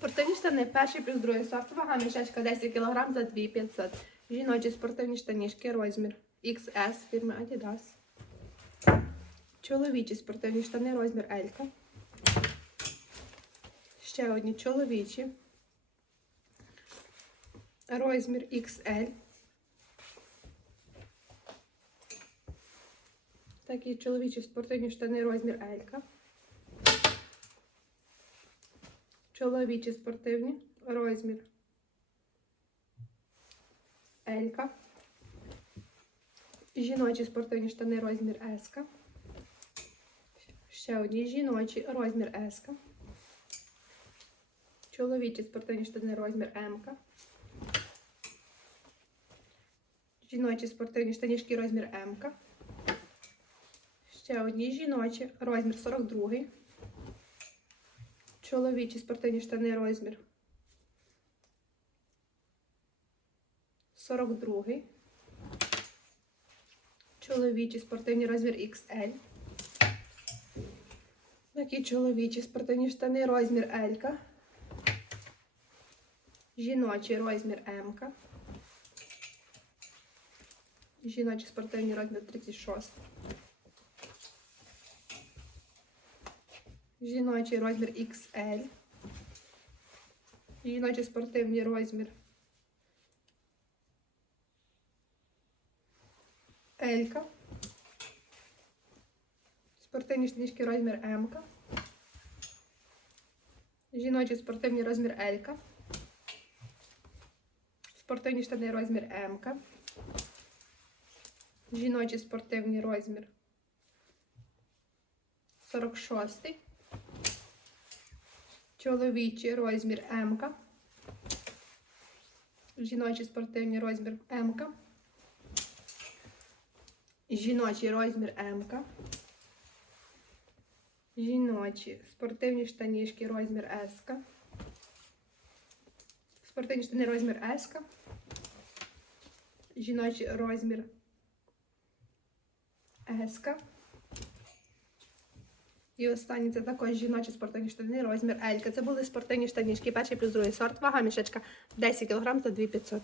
Спортивні штани перший плюс другий сорт. Вага мішечка 10 кг за 2500. Жіночі спортивні штанішки розмір XS фірми Adidas. Чоловічі спортивні штани розмір L. Ще одні чоловічі. Розмір XL. Такі чоловічі спортивні штани розмір L. Чоловічі спортивні розмір L. Жіночі спортивні штани розмір S. Ще одні жіночі розмір S. Чоловічі спортивні штани розмір М. Жіночі спортивні штанішки розмір М. Ще одні жіночі розмір 42. Чоловічі спортивні штани розмір 42. Чоловічі спортивні розмір XL. Такі чоловічі спортивні штани розмір L. Жіночий розмір М. Жіночі спортивні розмір 36. Жіночий розмір XL. Жіночий спортивний розмір L. Спортивні штанішки розмір М. Жіночий спортивний розмір L. Спортивні штани розмір М. Жіночий спортивний розмір 46. Чоловічий розмір М. Жіночий спортивний розмір М. Жіночий розмір М. Жіночі спортивні штанішки розмір С. Спортивні штани розмір С. Жіночий розмір С. І останні це також жіночі спортивні штани, розмір Елька. Це були спортивні штанічки, перший плюс другий сорт, вага мішечка 10 кг за 2500.